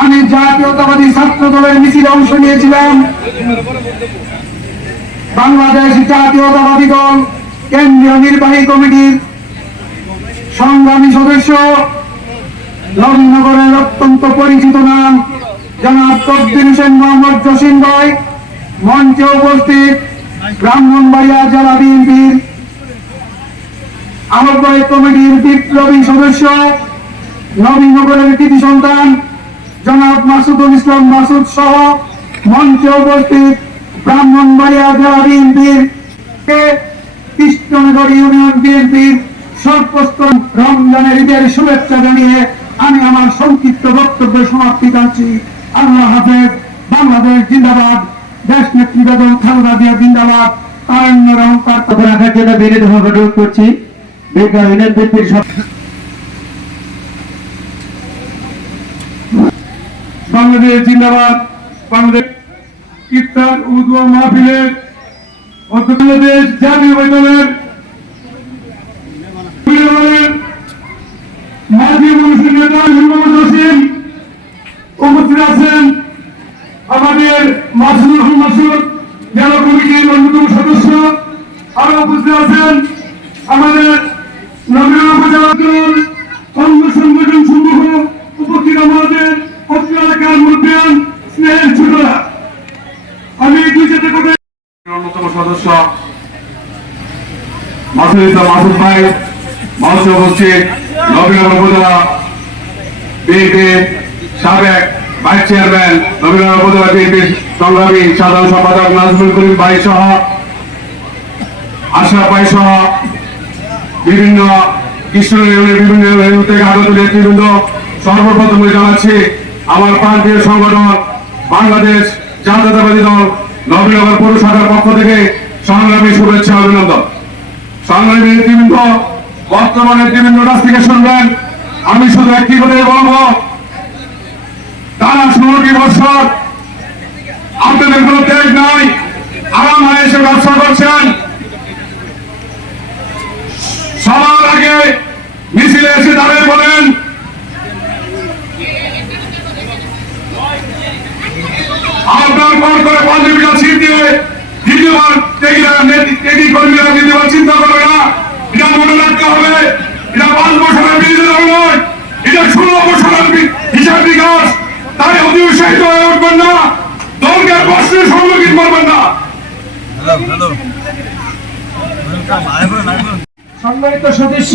আমি জাতীয়তাবাদী ছাত্র দলের মিছিলে অংশ নিয়েছিলাম। বাংলাদেশ জাতীয়তাবাদী দল, কেন্দ্রীয় নির্বাহী কমিটির সংগ্রামী সদস্য নবীনগরের অত্যন্ত পরিচিত নাম, জনাব তকদির হোসেন মোহাম্মদ জসিম ভাই। মঞ্চে উপস্থিত ব্রাহ্মণবাড়িয়া জেলা বিএনপির আহ্বায়ক কমিটির বিপ্লবী সদস্য, নবীনগরের কৃতি সন্তান জনাব মাসুদুল ইসলাম মাসুদ সহ মঞ্চে উপস্থিত ব্রাহ্মণবাড়িয়া জেলা বিএনপির কৃষ্ণনগর ইউনিয়ন বিএনপির রমজানের ঈদের শুভেচ্ছা জানিয়ে আমি আমার সংক্ষিপ্ত বক্তব্য সমাপ্তি করছি আল্লাহ হাফেজ, বাংলাদেশ জিন্দাবাদ, দেশ নেত্রী বেগম জিন্দাবাদ কথা রাখার জন্য করছি। বেকার ইউনিয়ন বাংলাদেশ জিন্দাবাদ। বাংলাদেশ ইফতার উদুয়া মাহফিলের বাংলাদেশ জাতীয় আছেন আমাদের সদস্য। আরও আছেন আমাদের নবীন উপজেলা দল অঙ্গ সংগঠন সমূহ উপস্থিত আমাদের অত্র এলাকার মুরব্বিয়ান স্নেহের ছোটরা আমি দুই চারটে কথা অন্যতম সদস্য মাসুদ ভাই উপস্থিত নবীনগর উপজেলা বিএনপি সাবেক ভাইস চেয়ারম্যান নবীনগর উপজেলা বিএনপি সংগ্রামী সাধারণ সম্পাদক নাজমুল করিম ভাই সহ, আশরাফ ভাই সহ বিভিন্ন কৃষ্ণ বিভিন্ন থেকে আগত নেতৃবৃন্দ, সর্বপ্রথম জানাচ্ছি, আমার প্রান্তীয় সংগঠন বাংলাদেশ জাতীয়তাবাদী দল নবীনগর পৌর শাখার পক্ষ থেকে সংগ্রামী শুভেচ্ছা অভিনন্দন। সংগ্রামী নেতৃবৃন্দ, বর্তমান নেতৃবৃন্দ কাছ থেকে শুনবেন, আমি শুধু একটি করে বলব। তারা ষোলোটি বছর আপনাদের কোনো ত্যাগ নাই আরাম এসে ব্যবসা করছেন। সবার আগে মিছিলে এসে দাঁড়িয়ে বলেন আপনার পর করে পাঞ্জাবিটা ছিট দিয়ে দ্বিতীয়বার ত্যাগীরা নেতৃ- ত্যাগী কর্মীরা দ্বিতীয়বার চিন্তা করবে না এটা মনে রাখতে হবে এটা পাঁচ বছরের বিরোধী দল নয় এটা ষোলো বছরের বি- হিসাব বিকাশ তাই অতি উৎসাহিত হয়ে উঠবেন না দলকে প্রশ্নের সম্মুখীন করবেন না হ্যালো হ্যালো সম্মানিত সদস্য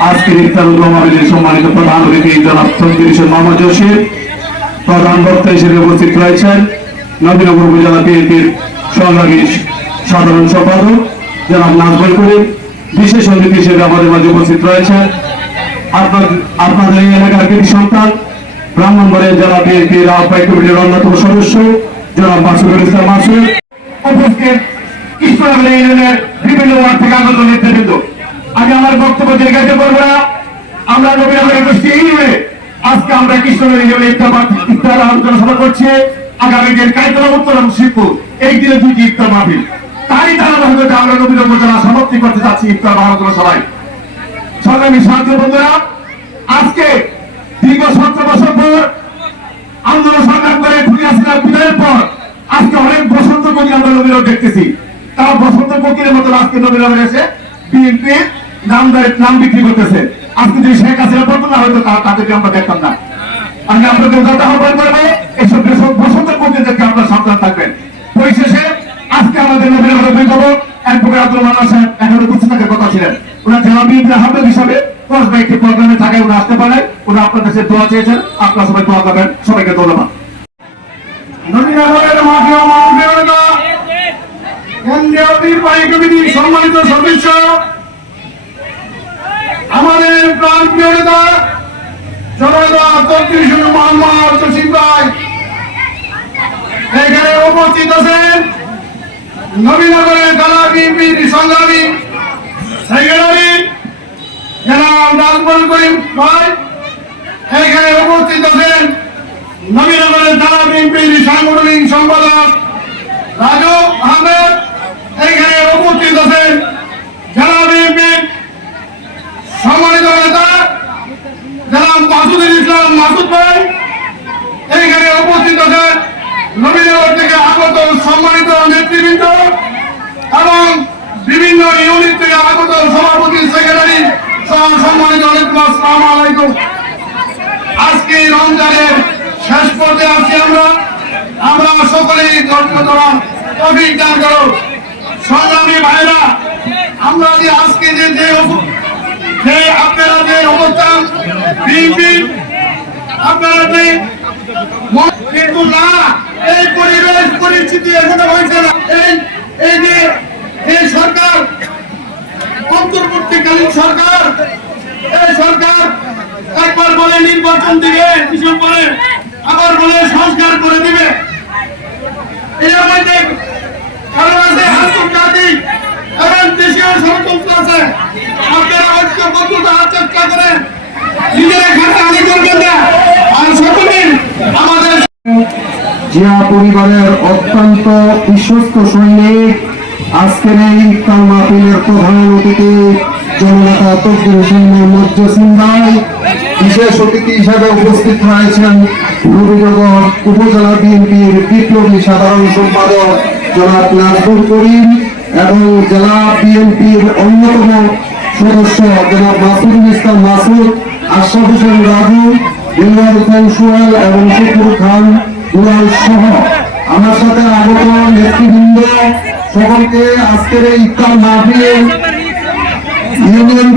আজকের ইফতার উদ্যম সম্মানিত প্রধান অতিথি জনাব তকদির মোহাম্মদ জসির প্রধান বক্তা হিসেবে উপস্থিত রয়েছেন নবীনগর উপজেলা বিএনপির সংগ্রামী সাধারণ সম্পাদক জনাব নাজমুল করিম, বিশেষ অতিথি হিসেবে আমাদের মাঝে উপস্থিত রয়েছেন আপনার- আপনাদের এই এলাকার কৃতি সন্তান, ব্রাহ্মণবাড়িয়া জেলা বিএনপির আহ্বায়ক কমিটির অন্যতম সদস্য জনাব মাসুদুল ইসলাম মাসুদ। উপস্থিত কৃষ্ণনগর ইউনিয়নের বিভিন্ন ওয়ার্ড থেকে আগত নেতৃবৃন্দ। আমি আমার বক্তব্য দীর্ঘায়িত করব না। আমরা নবীনগর একুশটি ইউনিয়নে আজকে আমরা কৃষ্ণনগর ইউনিয়নে ইফতার আলোচনা সভা করছি। আগামী দিন কাইতলা উত্তর এবং শিবপুর এই দিনে দুইটি ইফতার মাহফিল। তারই ধারাবাহিকতা আমরা নবীনগর জেলা সমাপ্তি করতে চাচ্ছি ইফতার আলোচনা সভায়। সংগ্রামী সাহায্য বন্ধুরা, আজকে দীর্ঘ সতেরো বছর পর আন্দোলন সংগ্রাম করে ঘুরে আসলাম বিদায়ের পর আজকে অনেক বসন্ত কবি আমরা নবীনগর দেখতেছি। তারা বসন্ত ফকিরের মতো আজকে নবীনগর এসে বিএনপি নাম বিক্রি করতেছে। আজকে যদি শেখ হাসিনা পড়তো না হয়তো তাদেরকে আমরা দেখতাম না। আমি আপনাদের কথা আহ্বান করব, এসব বসন্ত ফকিরদেরকে আপনারা সাবধান থাকবেন। অভিভাবক অ্যাডভোকেট আব্দুল মান্না সাহেব এখানে উপস্থিত থাকার কথা ছিলেন। ওনার হাফেজ হিসাবে একটি প্রোগ্রামে আসতে পারে উনি আপনার কাছে দোয়া চেয়েছেন। আপনারা সবাই দোয়া করবেন। সবাইকে ধন্যবাদ। নবীনগরের মাঠে আমার কেন্দ্রীয় নির্বাহী কমিটির সম্মানিত সদস্য আমাদের প্রাণ প্রিয় নেতা জনতা মোহাম্মদ জসিম ভাই এখানে উপস্থিত আছেন নবীনগরের জেলা বিএনপির সংগ্রামী সেক্রেটারি জনাব নাজমুল করিম ভাই এখানে উপস্থিত আছেন নবীনগরের জেলা বিএনপির সাংগঠনিক সম্পাদক রাজু আহমেদ। এখানে উপস্থিত আছেন জেলা বিএনপির সম্মানিত নেতা জনাব মাসুদুল ইসলাম মাসুদ ভাই এখানে উপস্থিত আছেন নবীনগর থেকে আগত সম্মানিত নেতৃবৃন্দ এবং বিভিন্ন ইউনিট থেকে আগত সভাপতি সেক্রেটারি সম্মানিত আসসালামু আলাইকুম। আজকে রমজানের শেষ পর্যায়ে আছি আমরা। আমরা সকলেই ধৈর্য ধরা তফিক দান করো সংগ্রামী ভাইরা, আমরা যে আজকে যে যে যে আপনারা যে অবস্থান আপনারা যে কিন্তু না এই পরিবেশ পরিস্থিতি এখানে হয়েছে না এই এই যে এই সরকার অন্তর্বর্তীকালীন সরকার এই সরকার একবার বলে নির্বাচন দিবে ডিসেম্বরে আবার বলে সংস্কার করে দিবে এর মধ্যে কারণ আছে আন্তর্জাতিক এবং দেশীয় ষড়যন্ত্র আছে আপনারা ঐক্যবদ্ধতা চেষ্টা করেন নিজেরা খাতে আনি করবেন না আর সকলে আমাদের জিয়া পরিবারের অত্যন্ত বিশ্বস্ত সৈনিক, আজকের এই ইফতার মাহফিলের প্রধান অতিথি জননেতা তকদির হোসেন মোহাম্মদ জসিম ভাই। বিশেষ অতিথি হিসেবে উপস্থিত রয়েছেন নবীনগর উপজেলা বিএনপির বিপ্লবী সাধারণ সম্পাদক জনাব নাজবুল করিম এবং জেলা বিএনপির অন্যতম সদস্য জনাব মাসুদুল ইসলাম মাসুদ, আশরাফ হোসেন রাজু দিলওয়ার হোসেন সোহেল এবং শকুর খান আমার সাথে আগত নেতৃবৃন্দ সকলকে আজকের এই ইফতার মাহফিলে ইউনিয়ন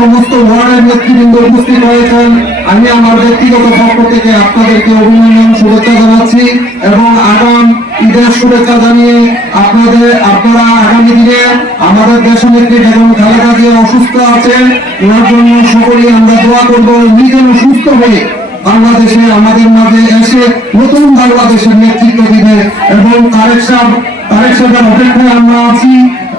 সমস্ত ওয়ার্ডের নেতৃবৃন্দ উপস্থিত হয়েছেন। আমি আমার ব্যক্তিগত পক্ষ থেকে আপনাদেরকে অভিনন্দন, শুভেচ্ছা জানাচ্ছি এবং আগাম ঈদের শুভেচ্ছা জানিয়ে আপনাদের, আপনারা আগামী দিনে আমাদের দেশনেত্রী বেগম খালেদা জিয়া অসুস্থ আছে ওনার জন্য সকলেই আমরা দোয়া করব। উনি সুস্থ হয়ে বাংলাদেশে আমাদের মাঝে এসে নতুন বাংলাদেশের নেতৃত্ব দিবে এবং তারেক সাহেব তারেক সাহেবের অপেক্ষায় আমরা আছি।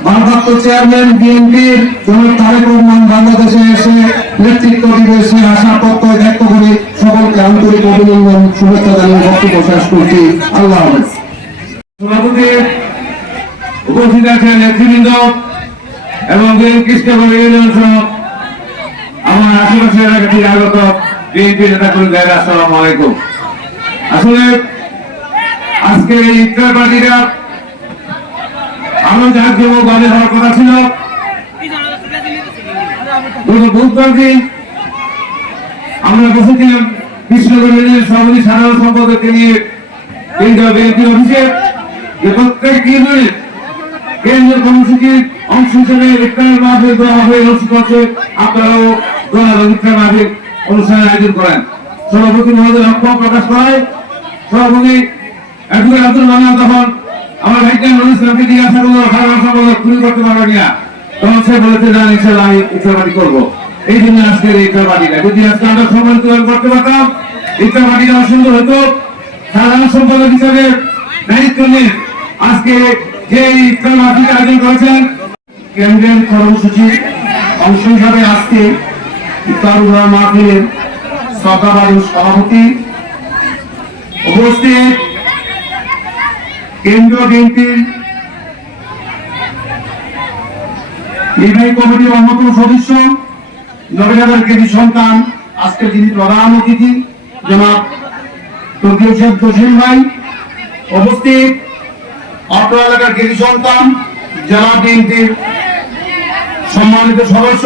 ভারপ্রাপ্ত চেয়ারম্যান, বিএনপির জনাব তারেক রহমান বাংলাদেশে এসে নেতৃত্ব দিবে সে আশা প্রত্যয় ব্যক্ত করে সকলকে আন্তরিক অভিনন্দন, শুভেচ্ছা জানিয়ে বক্তব্য শেষ করছি। আল্লাহ সভাপতি, উপস্থিত আছেন নেতৃবৃন্দ এবং কৃষ্ণগঞ্জ ইউনিয়ন সহ আমার আশেপাশে এলাকা আগত বিএনপি নেতা কর্মীদের আসসালামু আলাইকুম। আসলে আজকে এই ইফতার পার্টিটা আরও জাঁকজমক ভাবে হওয়ার কথা ছিল। বুধবার দিন আমরা বসেছিলাম কৃষ্ণগঞ্জ ইউনিয়ন সভাপতি সাধারণ সম্পাদককে নিয়ে কেন্দ্রীয় বিএনপি অফিসে। যে প্রত্যেক ইউনিয়নে কেন্দ্রীয় কর্মসূচির অংশ হিসেবে ইফতার মাহফিল দেওয়া হবে অনুষ্ঠিত হচ্ছে আপনারাও ইফতার মাহফিল। অনুষ্ঠানের আয়োজন করেন। সভাপতি মহোদয় লক্ষ্য প্রকাশ করায় সভাপতি অ্যাডভোকেট আব্দুল মান্নান তখন আমার ভাইকে নুরুল ইসলামকে জিজ্ঞাসা করল সাধারণ সম্পাদক তুমি করতে পারবে কিনা তখন সে বলেছে, না ইনশাল্লাহ আমি ইফতারবাড়ি করব। এই জন্য আজকের এই ইফতারবাড়িটা যদি আজকে আমরা সম্মানিত করতে পারতাম ইফতারবাড়িটা সুন্দর হতো, সাধারণ সম্পাদক হিসাবে দায়িত্ব নিয়ে আজকে যে ইফতার মাহফিল আয়োজন করেছেন, কেন্দ্রের কর্মসূচি অংশ হিসাবে আজকে সভাপতি উপস্থিত কেন্দ্রীয় বিএনপির নির্বাহী কমিটির অন্যতম সদস্য সন্তান, আজকে যিনি প্রধান অতিথি, জনাব ভাই, উপস্থিত এলাকার কৃষি সন্তান, জেলা বিএনপির সম্মানিত সদস্য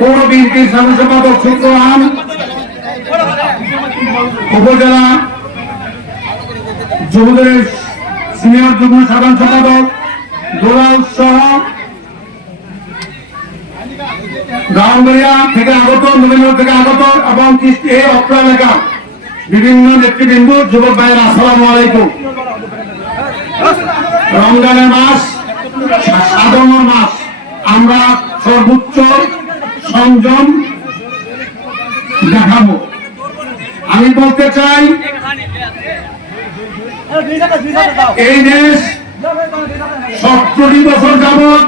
পৌর বিএনপির সাংগঠনিক সম্পাদক শুক্র আম। উপজেলা যুবদের সিনিয়র যুগ্ম সাধারণ সম্পাদক দোলাল সহ গাঁওবাড়িয়া থেকে আগত, নবীনগর থেকে আগত এবং এই অত্র এলাকা বিভিন্ন নেতৃবৃন্দ, যুবক ভাইয়ের, আসসালামু আলাইকুম। রমজানের মাস সাধনার মাস। আমরা সর্বোচ্চ সংযম দেখাবো। আমি বলতে চাই, এই দেশ সত্তরটি বছর যাবৎ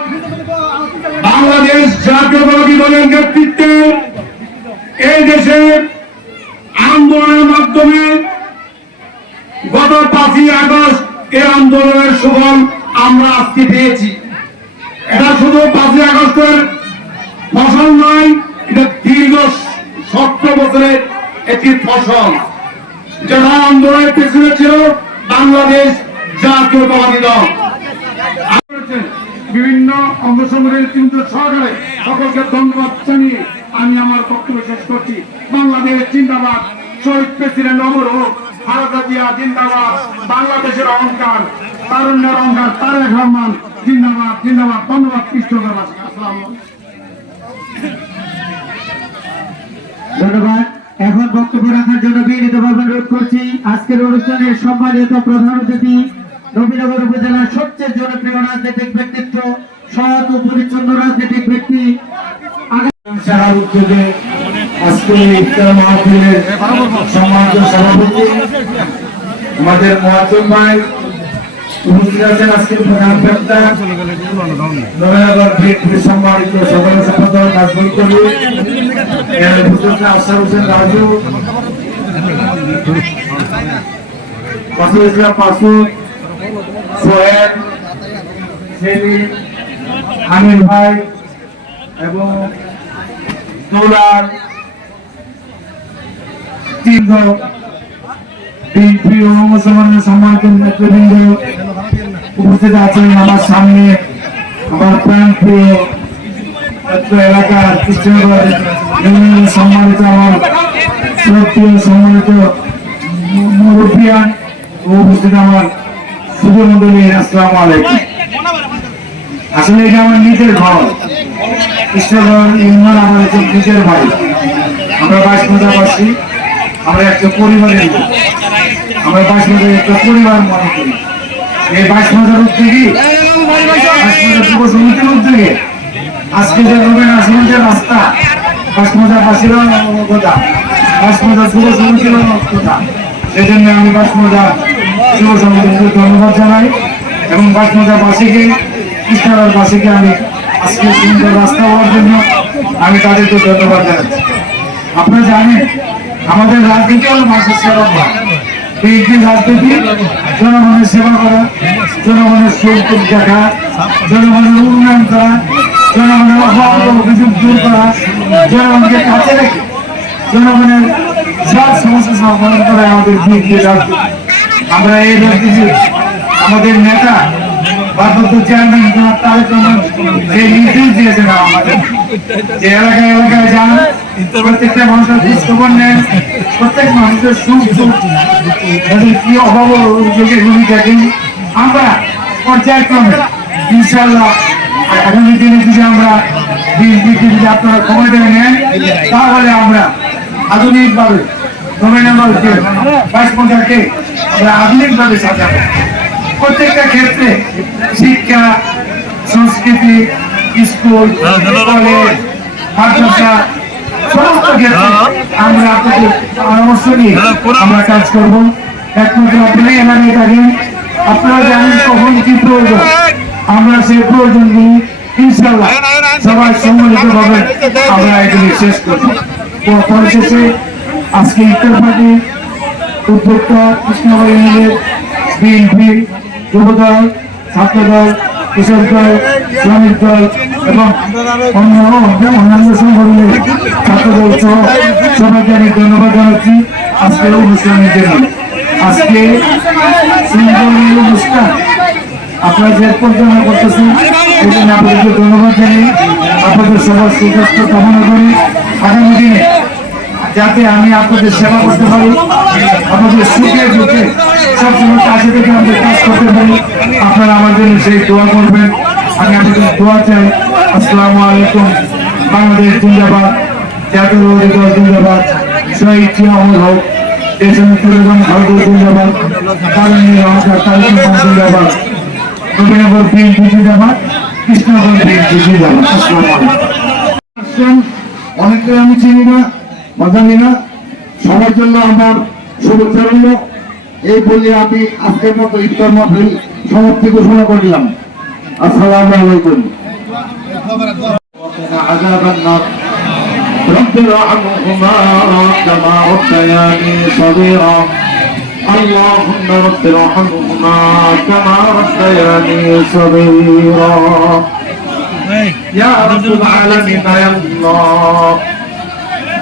বাংলাদেশ জাতীয়তাবাদী দলের নেতৃত্বে এই দেশে আন্দোলনের মাধ্যমে গত পাঁচই আগস্ট এই আন্দোলনের সুফল আমরা আজকে পেয়েছি। এটা শুধু পাঁচই আগস্টের ফসল নয়, এটা দীর্ঘ সত্তর বছরের একটি ফসল। যারা আন্দোলনের পেছনে ছিল, বাংলাদেশ জাতীয়তাবাদী দল। বিভিন্ন অঙ্গ সংগঠনের কিন্তু সহকারে। সকলকে ধন্যবাদ জানিয়ে আমি আমার বক্তব্য শেষ করছি। বাংলাদেশ জিন্দাবাদ। শহীদ প্রেসিডেন্ট অমর হোক খালেদা জিয়া জিন্দাবাদ। বাংলাদেশের অহংকার, তারুণ্যের অহংকার, তারেক রহমান জিন্দাবাদ জিন্দাবাদ। ধন্যবাদ কৃষ্ণবাসী আসসালাম ধন্যবাদ। এখন বক্তব্য রাখার জন্য বিনীতভাবে অনুরোধ করছি। আজকের অনুষ্ঠানের সম্মানিত প্রধান অতিথি, নবীনগর উপজেলার সবচেয়ে জনপ্রিয় রাজনৈতিক ব্যক্তিত্ব, সৎ ও পরিচ্ছন্ন রাজনৈতিক ব্যক্তি সম্মানিত সাধারণ সম্পাদক এবং দোলার তীব্র বিএনপি মুসলমানের সম্মানিত নেতৃবৃন্দ উপস্থিত আছেন আমার সামনে আমার প্রাণ প্রিয় এলাকার আমার শ্রদ্ধীয় সম্মানিত মুরব্বিয়ান ও উপস্থিত আমার সুধমন্ডলী আমার কৃষ্ণগর ইউনিয়ন আমার আমরা আমরা একটা পরিবার এই বাসমতার উদ্যোগী বাসমতার যুব সমিতির উদ্যোগে আজকে যে রবেন আসমেন্টের রাস্তা বাসমতাবাসীর কথা? বাসমতার যুব সমিতির কথা? সেজন্য আমি বাসমতা যুব সমিতিকে ধন্যবাদ জানাই এবং বাসমতাবাসীকে কৃষ্ণগরবাসীকে আমি আজকে সুন্দর রাস্তা হওয়ার জন্য আমি তাদেরকে ধন্যবাদ জানাচ্ছি। আপনারা জানেন, আমাদের রাজনীতি হলো মানুষের সেবা করা। বিএনপি রাজনীতি জনগণের সেবা করা, জনগণের সুখ দেখা, জনগণের উন্নয়ন করা জনগণের অভিযোগ দূর করা জনগণকে কাছে রেখে জনগণের সব সমস্যা সমাধান করা আমাদের আমরা এই রাজনীতি আমাদের নেতা ভারপ্রাপ্ত চেয়ারম্যান জনাব আমাদের এলাকায় এলাকায় প্রত্যেকটা মানুষের প্রত্যেক মানুষের সুখ দুঃখ, তাদের কি অভাব যোগে রুগী থাকেন আমরা পর্যায়ক্রমে ইনশাল্লাহ আগামী দিনে যদি আমরা বিএনপিকে যদি আপনারা ক্ষমতায় নেন, তাহলে আমরা আধুনিকভাবে নবীনগরকে বাসপন্থাকে আমরা আধুনিকভাবে সাজাবো। প্রত্যেকটা ক্ষেত্রে শিক্ষা, সংস্কৃতি, স্কুল, কলেজ, মাদ্রাসা, সমস্ত ক্ষেত্রে আমরা আপনাদের পরামর্শ নিয়ে আমরা কাজ করব। একমাত্র আপনারাই এলাকায় থাকেন। আপনারা জানেন কখন কি প্রয়োজন। আমরা সে প্রয়োজন নিয়ে ইনশাল্লাহ সবাই সম্মিলিত ভাবে আমরা এগুলি শেষ করব পরিশেষে আজকে ইফতার পার্টি উদ্যোক্তা কৃষ্ণবাড়ি মিলের বিএনপি যুবদল ছাত্রদল কৃষক দল শ্রমিক দল এবং অন্য অন্যান্য সংগঠনের ছাত্রদল সহ সবাইকে আমি ধন্যবাদ জানাচ্ছি আজকের অনুষ্ঠানের জন্য আজকে সুন্দর অনুষ্ঠান আপনারা যে পরিচালনা করতেছেন এই জন্য আপনাদেরকে ধন্যবাদ জানাই। আপনাদের সবার সুস্বাস্থ্য কামনা করি। আগামী দিনে যাতে আমি আপনাদের সেবা করতে পারি, আপনাদের সুখে দুঃখে সবসময় কাছে থেকে আমাদের কাজ করতে পারি, আপনারা জন্য সেই দোয়া করবেন। আমি আপনাদের দোয়া চাই। আসসালামু আলাইকুম। বাংলাদেশ জিন্দাবাদ। জাতীয় অধিকার জিন্দাবাদ। শহীদ জিয়াউল হক। দেশের মুক্তিযোদ্ধা ভারত জিন্দাবাদ। কারণী জিন্দাবাদ। নবীনগর বিএনপি জিন্দাবাদ কৃষ্ণনগর বিএনপি জিন্দাবাদ আসসালামু আলাইকুম আসছেন অনেকটাই আমি চিনি না বা জানি না সবার জন্য আমার শুভেচ্ছা রইল এই বলে আমি আজকের মতো ইফতার মাহফিল সমাপ্তি ঘোষণা করলাম আসসালামু আলাইকুম وقنا عذاب النار رب ارحمهما كما ربياني صغيرا اللهم رب ارحمهما كما ربياني صغيرا يا رب العالمين يا الله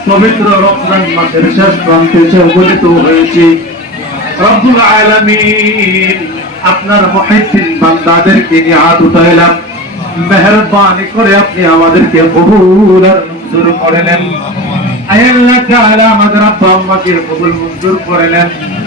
পবিত্র রমজান মাসের শেষ প্রান্তে এসে উপনীত হয়েছি রব্বুল আলামিন আপনার মুহিদ্দিন বান্দাদেরকে নিয়ে হাত উঠাইলাম মেহরবানি করে আপনি আমাদেরকে কবুল আর মঞ্জুর করে নেন আয় আল্লাহ তাআলা আমাদের আব্বা আম্মাকে কবুল মঞ্জুর করে নেন আয়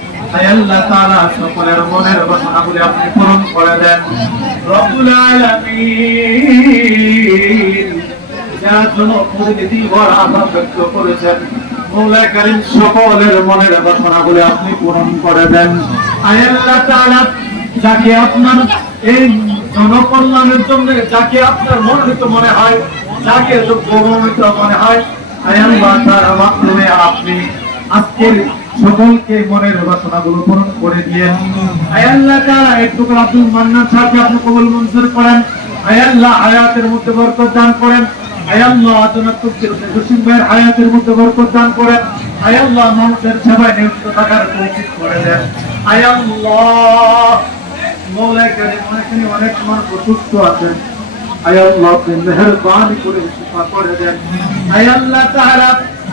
সকলের মনের বাসনাগুলি আপনি আপনি পূরণ করে দেন। যাকে আপনার এই জনকল্যাণের জন্য, যাকে আপনার মনোনীত মনে হয়, যাকে মনে হয় আপনি আজকের সকলকে মনের বাসনাগুলো পূরণ করে দিয়েন। আয় আল্লাহ তাআলা একটু আব্দুল মান্নান সাহেবকে আপনি কবুল মঞ্জুর করেন। আয় আল্লাহ হায়াতের মধ্যে বরকত দান করেন। আয় আল্লাহ জনাব তফসির হোসেন ভাইয়ের হায়াতের মধ্যে বরকত দান করেন। আয় আল্লাহ মানুষের সেবায় নিয়োজিত থাকার তৌফিক করে দেন। আয় আল্লাহ কারিম অনেকখানি অনেক মানুষ অসুস্থ আছেন। আয় আল্লাহ করে শিফা করে দেন। আয় আল্লাহ তাআলা